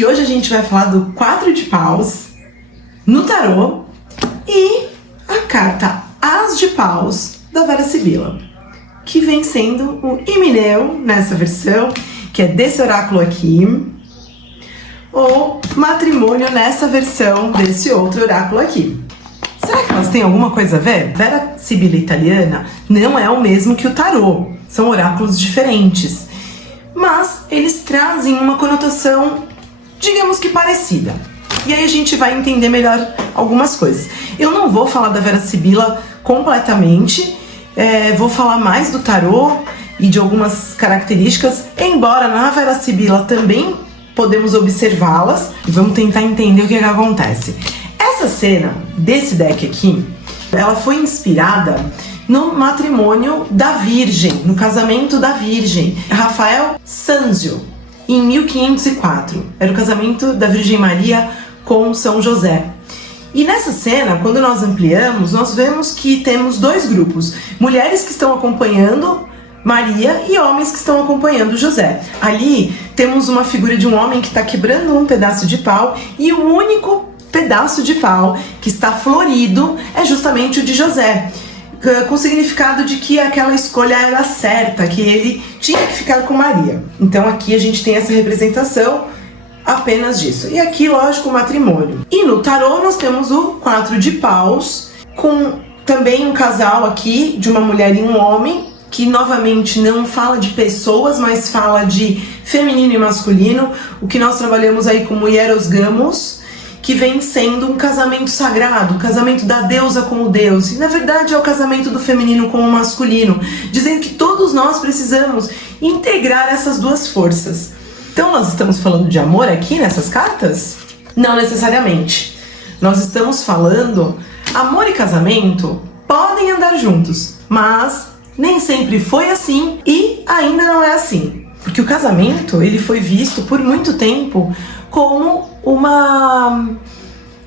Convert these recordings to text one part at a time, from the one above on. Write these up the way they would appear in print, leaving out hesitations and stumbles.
E hoje a gente vai falar do 4 de paus no tarô e a carta As de paus da Vera Sibila, que vem sendo o Himeneu nessa versão, que é desse oráculo aqui, ou matrimônio nessa versão desse outro oráculo aqui. Será que elas têm alguma coisa a ver? Vera Sibila italiana não é o mesmo que o tarô, são oráculos diferentes, mas eles trazem uma conotação, digamos que parecida. E aí a gente vai entender melhor algumas coisas. Eu não vou falar da Vera Sibila completamente, vou falar mais do tarô e de algumas características, embora na Vera Sibila também podemos observá-las, e vamos tentar entender o que acontece. Essa cena desse deck aqui, ela foi inspirada no matrimônio da Virgem, no casamento da Virgem, Rafael Sanzio, em 1504. Era o casamento da Virgem Maria com São José. E nessa cena, quando nós ampliamos, nós vemos que temos dois grupos, mulheres que estão acompanhando Maria e homens que estão acompanhando José. Ali temos uma figura de um homem que está quebrando um pedaço de pau, e o único pedaço de pau que está florido é justamente o de José, com o significado de que aquela escolha era certa, que ele tinha que ficar com Maria. Então aqui a gente tem essa representação apenas disso. E aqui, lógico, o matrimônio. E no tarô nós temos o 4 de paus, com também um casal aqui de uma mulher e um homem, que novamente não fala de pessoas, mas fala de feminino e masculino, o que nós trabalhamos aí como hieros gamos, que vem sendo um casamento sagrado, o casamento da deusa com o deus, e na verdade é o casamento do feminino com o masculino, dizendo que todos nós precisamos integrar essas duas forças. Então nós estamos falando de amor aqui nessas cartas? Não necessariamente. Nós estamos falando, amor e casamento podem andar juntos, mas nem sempre foi assim e ainda não é assim. Porque o casamento, ele foi visto por muito tempo como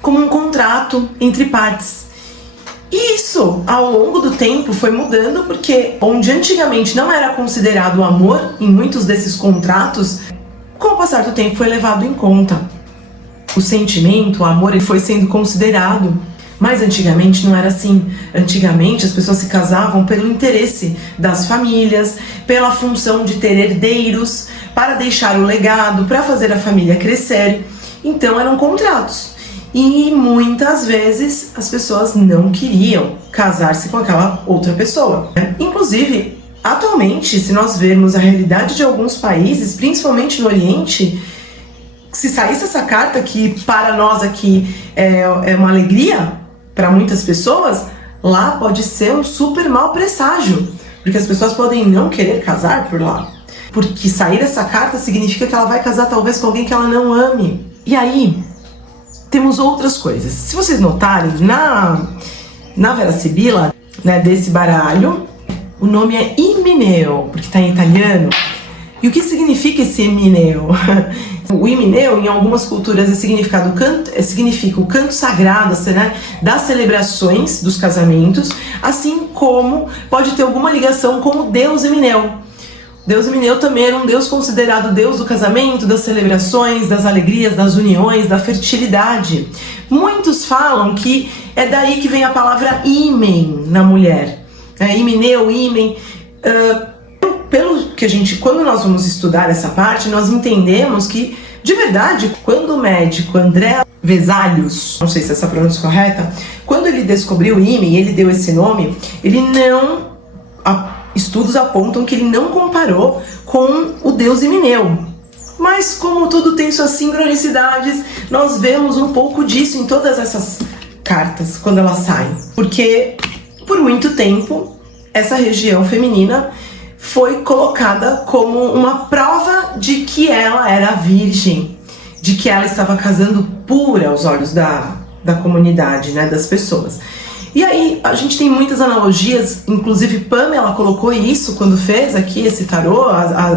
um contrato entre partes. E isso, ao longo do tempo, foi mudando, porque onde antigamente não era considerado amor em muitos desses contratos, com o passar do tempo foi levado em conta. O sentimento, o amor, ele foi sendo considerado. Mas antigamente não era assim. Antigamente as pessoas se casavam pelo interesse das famílias, pela função de ter herdeiros, para deixar o legado, para fazer a família crescer. Então eram contratos. E muitas vezes as pessoas não queriam casar-se com aquela outra pessoa. Inclusive, atualmente, se nós vermos a realidade de alguns países, principalmente no Oriente, se saísse essa carta, que para nós aqui é uma alegria, para muitas pessoas, lá pode ser um super mau presságio, porque as pessoas podem não querer casar por lá, porque sair essa carta significa que ela vai casar talvez com alguém que ela não ame. E aí temos outras coisas. Se vocês notarem, na Vera Sibila, né, desse baralho, o nome é Himeneu, porque está em italiano. E o que significa esse Himeneu? O Himeneu, em algumas culturas, significa o canto sagrado, né, das celebrações dos casamentos, assim como pode ter alguma ligação com o deus Himeneu. O deus Himeneu também era um deus considerado deus do casamento, das celebrações, das alegrias, das uniões, da fertilidade. Muitos falam que é daí que vem a palavra ímen na mulher. Himeneu, ímen. Pelo que quando nós vamos estudar essa parte, nós entendemos que, de verdade, quando o médico André Vesalius, não sei se essa pronúncia é correta, quando ele descobriu o ímen, ele deu esse nome, estudos apontam que ele não comparou com o deus Himeneu. Mas como tudo tem suas sincronicidades, nós vemos um pouco disso em todas essas cartas, quando elas saem. Porque, por muito tempo, essa região feminina foi colocada como uma prova de que ela era virgem, de que ela estava casando pura aos olhos da comunidade, né, das pessoas. E aí a gente tem muitas analogias, inclusive Pamela colocou isso quando fez aqui esse tarô,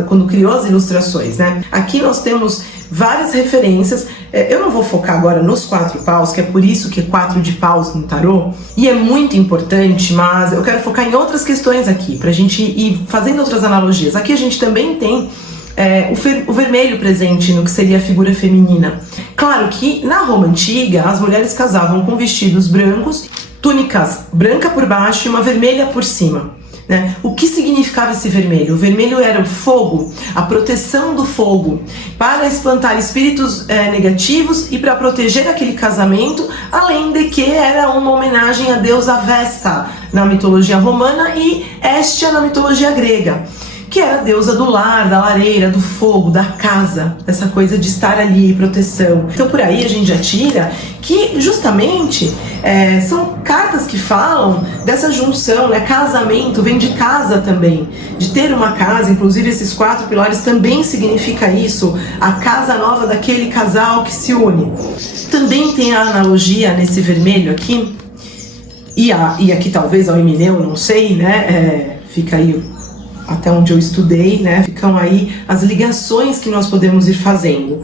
quando criou as ilustrações, né? Aqui nós temos várias referências. Eu não vou focar agora nos 4 paus, que é por isso que é 4 de paus no tarô, e é muito importante, mas eu quero focar em outras questões aqui, pra gente ir fazendo outras analogias. Aqui a gente também tem o vermelho presente no que seria a figura feminina. Claro que na Roma Antiga as mulheres casavam com vestidos brancos, túnicas branca por baixo e uma vermelha por cima. Né? O que significava esse vermelho? O vermelho era o fogo, a proteção do fogo, para espantar espíritos negativos e para proteger aquele casamento, além de que era uma homenagem à deusa Vesta na mitologia romana e Hestia na mitologia grega, que era a deusa do lar, da lareira, do fogo, da casa, essa coisa de estar ali, proteção. Então por aí a gente já tira que justamente são cartas que falam dessa junção, né? Casamento vem de casa também, de ter uma casa. Inclusive esses 4 pilares também significa isso, a casa nova daquele casal que se une. Também tem a analogia nesse vermelho aqui, e aqui talvez ao Emineu, não sei, né? Fica aí até onde eu estudei, né? Ficam aí as ligações que nós podemos ir fazendo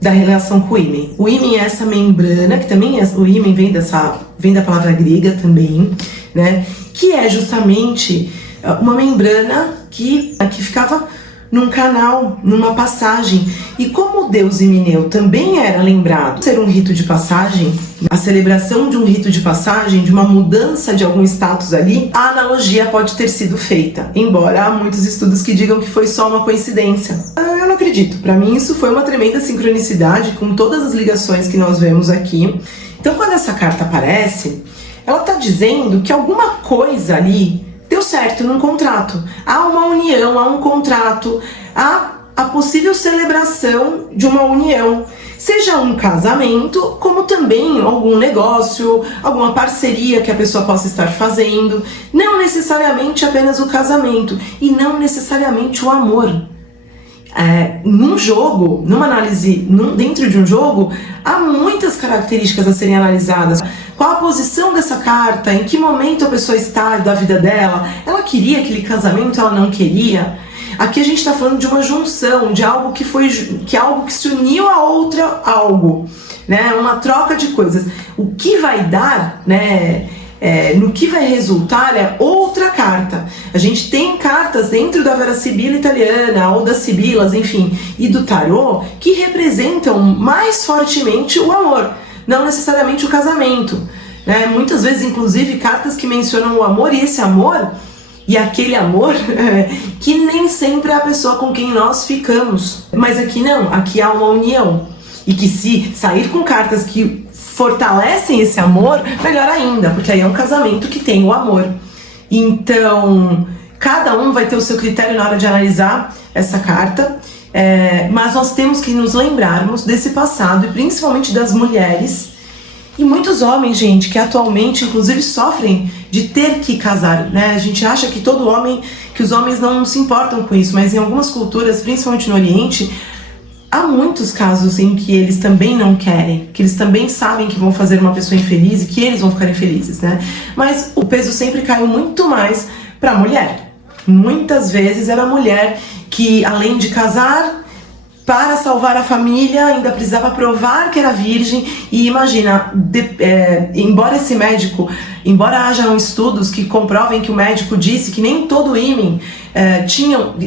da relação com o ímen. O ímen é essa membrana, que também o ímen vem da palavra grega também, né? Que é justamente uma membrana que ficava num canal, numa passagem. E como o deus Emineu também era lembrado ser um rito de passagem, a celebração de um rito de passagem, de uma mudança de algum status ali, a analogia pode ter sido feita, embora há muitos estudos que digam que foi só uma coincidência. Eu não acredito, para mim isso foi uma tremenda sincronicidade com todas as ligações que nós vemos aqui. Então quando essa carta aparece, ela está dizendo que alguma coisa ali deu certo num contrato, há uma união, há um contrato, há a possível celebração de uma união, seja um casamento, como também algum negócio, alguma parceria que a pessoa possa estar fazendo, não necessariamente apenas o casamento e não necessariamente o amor. Num jogo, numa análise, dentro de um jogo, há muitas características a serem analisadas. Qual a posição dessa carta? Em que momento a pessoa está da vida dela? Ela queria aquele casamento? Ela não queria? Aqui a gente está falando de uma junção, de algo algo que se uniu a outra algo, né? Uma troca de coisas. O que vai dar, né? No que vai resultar é outra carta. A gente tem cartas dentro da Vera Sibila italiana ou das Sibilas, enfim, e do tarô que representam mais fortemente o amor, não necessariamente o casamento, né? Muitas vezes, inclusive, cartas que mencionam o amor, e esse amor e aquele amor que nem sempre é a pessoa com quem nós ficamos. Mas aqui não, aqui há uma união. E que se sair com cartas que fortalecem esse amor, melhor ainda, porque aí é um casamento que tem o amor. Então, cada um vai ter o seu critério na hora de analisar essa carta, mas nós temos que nos lembrarmos desse passado, e principalmente das mulheres, e muitos homens, gente, que atualmente, inclusive, sofrem de ter que casar, né? A gente acha que que os homens não se importam com isso, mas em algumas culturas, principalmente no Oriente, há muitos casos em que eles também não querem, que eles também sabem que vão fazer uma pessoa infeliz e que eles vão ficar infelizes, né? Mas o peso sempre caiu muito mais para a mulher. Muitas vezes era a mulher que, além de casar, para salvar a família, ainda precisava provar que era virgem. E imagina, embora hajam estudos que comprovem que o médico disse que nem todo ímen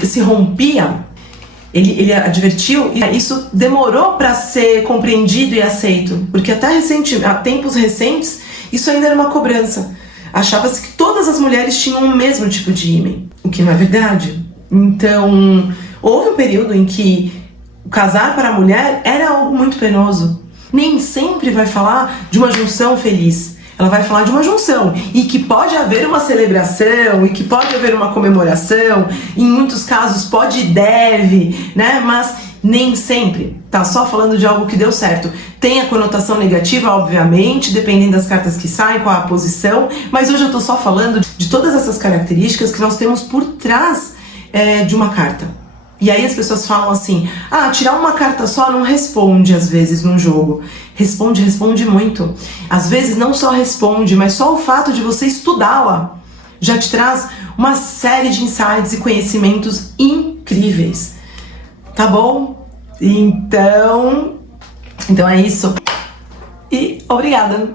se rompia, ele advertiu, e isso demorou para ser compreendido e aceito, porque até tempos recentes isso ainda era uma cobrança. Achava-se que todas as mulheres tinham o mesmo tipo de ímen, o que não é verdade. Então, houve um período em que casar para a mulher era algo muito penoso. Nem sempre vai falar de uma junção feliz. Ela vai falar de uma junção, e que pode haver uma celebração, e que pode haver uma comemoração, em muitos casos pode e deve, né? Mas nem sempre. Tá só falando de algo que deu certo. Tem a conotação negativa, obviamente, dependendo das cartas que saem, qual a posição, mas hoje eu tô só falando de todas essas características que nós temos por trás de uma carta. E aí as pessoas falam assim, tirar uma carta só não responde às vezes num jogo. Responde muito. Às vezes não só responde, mas só o fato de você estudá-la já te traz uma série de insights e conhecimentos incríveis. Tá bom? Então é isso. E obrigada!